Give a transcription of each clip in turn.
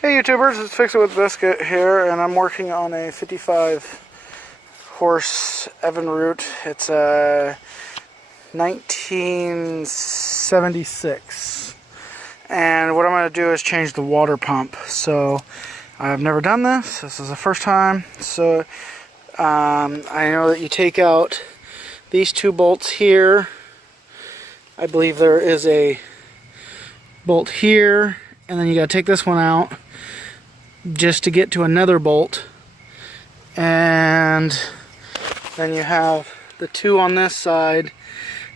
Hey YouTubers, it's Fix It with Biscuit here, and I'm working on a 55 horse Evinrude. It's a 1976, and what I'm going to do is change the water pump. So I've never done this. This is the first time. So I know that you take out these two bolts here. I believe there is a bolt here, and then you got to take this one out just to get to another bolt, and then you have the two on this side,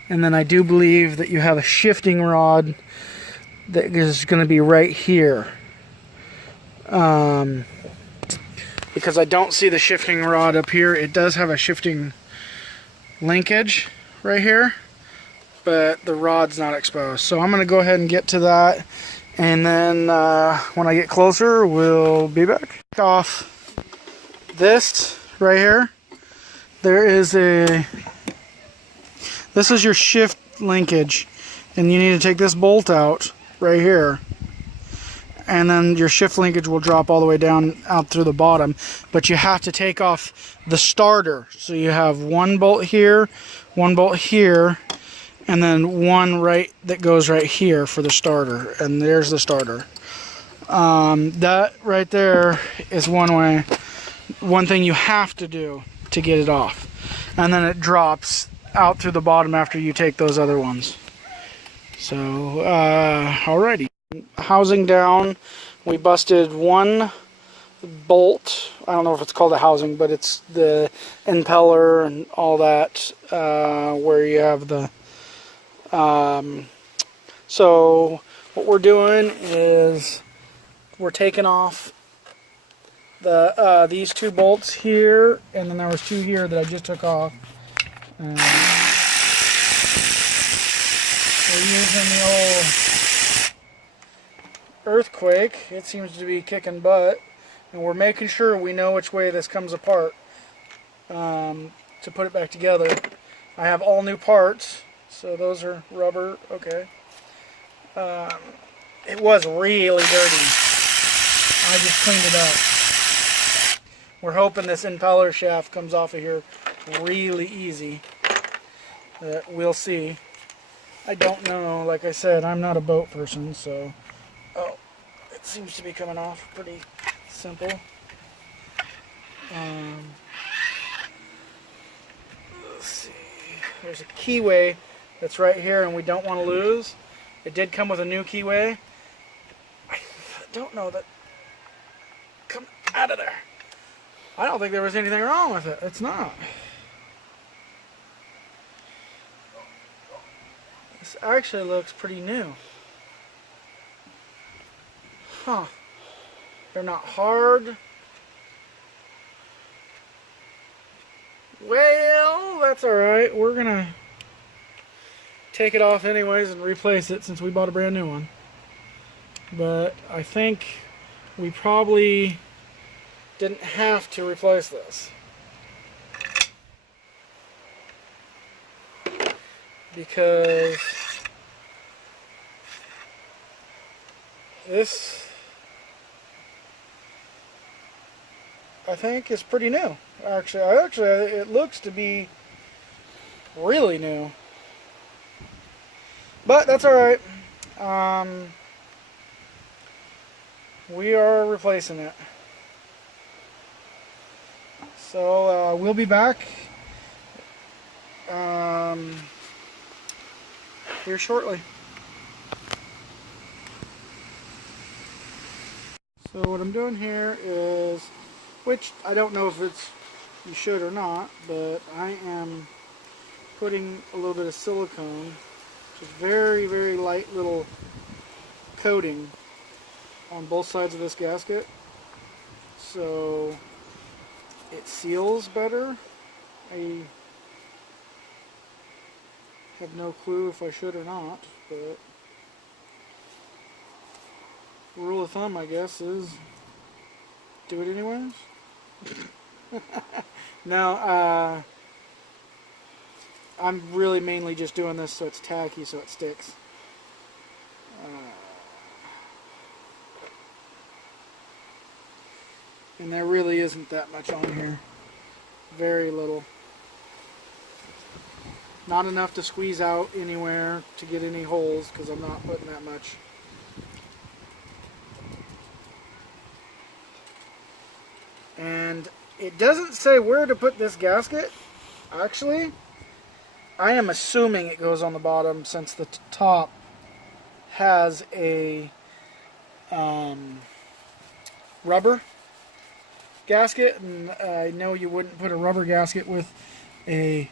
and then I do believe that you have a shifting rod that is going to be right here, because I don't see the shifting rod up here. It does have a shifting linkage right here, but the rod's not exposed. So I'm going to go ahead and get to that, and then when I get closer, we'll be back. Off this right here, there is this is your shift linkage, and you need to take this bolt out right here, and then your shift linkage will drop all the way down out through the bottom, but you have to take off the starter. So you have one bolt here, and then one that goes right here for the starter, and there's the starter. That right there is one thing you have to do to get it off, and then it drops out through the bottom after you take those other ones. So alrighty, housing down. We busted one bolt. I don't know if it's called a housing, but it's the impeller and all that, where you have the so what we're doing is we're taking off these two bolts here, and then there was two here that I just took off. And we're using the old earthquake. It seems to be kicking butt, and we're making sure we know which way this comes apart to put it back together. I have all new parts. So those are rubber, okay. It was really dirty. I just cleaned it up. We're hoping this impeller shaft comes off of here really easy. We'll see. I don't know. Like I said, I'm not a boat person, so... Oh, it seems to be coming off pretty simple. Let's see. There's a keyway that's right here, and we don't want to lose. It did come with a new keyway. I don't know that. Come out of there. I don't think there was anything wrong with it. It's not. This actually looks pretty new. Huh. They're not hard. Well, that's alright. We're gonna take it off anyways and replace it since we bought a brand new one. But I think we probably didn't have to replace this, because this, I think, is pretty new. Actually, it looks to be really new. But that's alright. We are replacing it. So we'll be back here shortly. So what I'm doing here is, which I don't know if you should or not, but I am putting a little bit of silicone, which is very, very light little coating on both sides of this gasket, so it seals better. I have no clue if I should or not, but rule of thumb, I guess, is do it anyways. No, I'm really mainly just doing this so it's tacky, so it sticks. And there really isn't that much on here. Very little. Not enough to squeeze out anywhere to get any holes because I'm not putting that much. And it doesn't say where to put this gasket. Actually, I am assuming it goes on the bottom since the top has a rubber gasket, and I know you wouldn't put a rubber gasket with a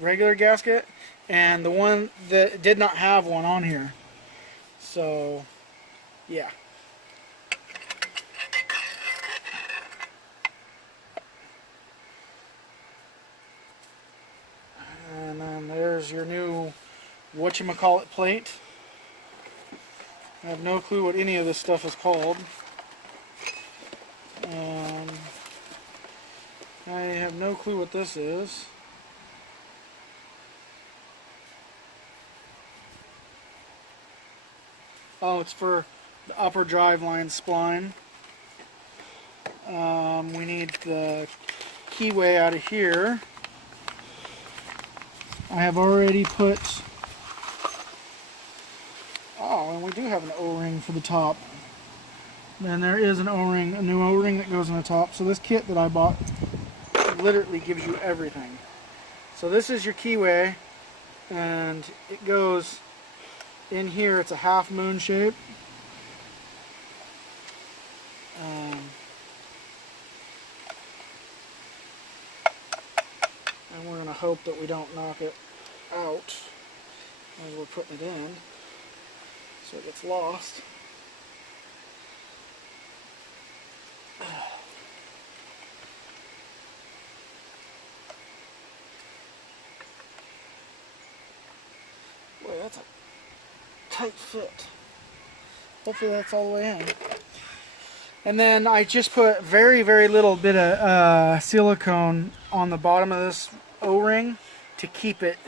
regular gasket, and the one that did not have one on here. So yeah. And then there's your new whatchamacallit plate. I have no clue what any of this stuff is called. I have no clue what this is. Oh, it's for the upper drive line spline. We need the keyway out of here. I have already put... Oh, and we do have an O-ring for the top. And there is an O-ring, a new O-ring that goes on the top. So this kit that I bought literally gives you everything. So this is your keyway, and it goes in here. It's a half moon shape. And we're going to hope that we don't knock it out as we're putting it in, so it gets lost. Boy, that's a tight fit. Hopefully that's all the way in. And then I just put very, very little bit of silicone on the bottom of this O-ring to keep it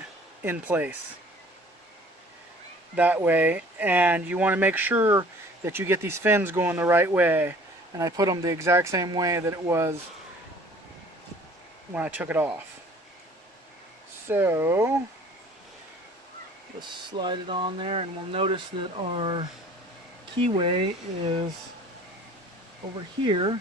in place. That way, and you want to make sure that you get these fins going the right way. And I put them the exact same way that it was when I took it off. So, just slide it on there, and we'll notice that our keyway is over here.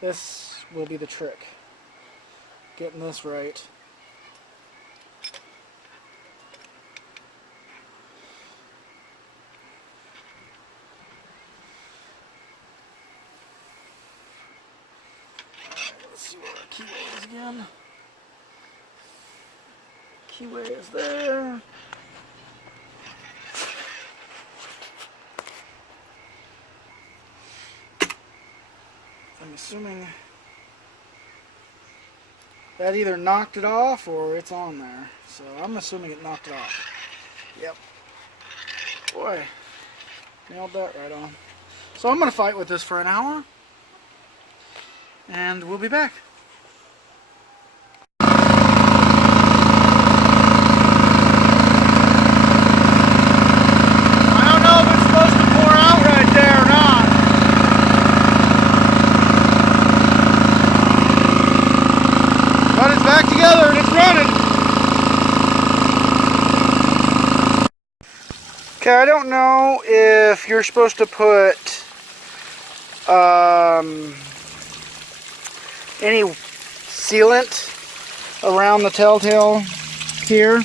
This will be the trick, getting this right. Let's see where our keyway is again. Keyway is there. I'm assuming that either knocked it off or it's on there. So I'm assuming it knocked it off. Yep. Boy, nailed that right on. So I'm going to fight with this for an hour, and we'll be back. I don't know if it's supposed to pour out right there or not. But it's back together and it's running. Okay, I don't know if you're supposed to put any sealant around the telltale here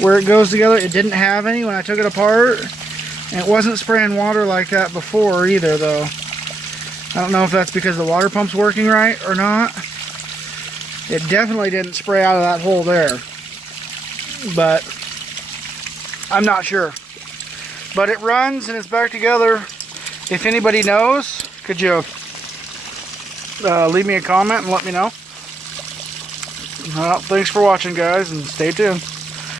where it goes together. It didn't have any when I took it apart, and it wasn't spraying water like that before either, though. I don't know if that's because the water pump's working right or not. It definitely didn't spray out of that hole there, but I'm not sure. But it runs and it's back together. If anybody knows, could you leave me a comment and let me know? Well, thanks for watching, guys, and stay tuned.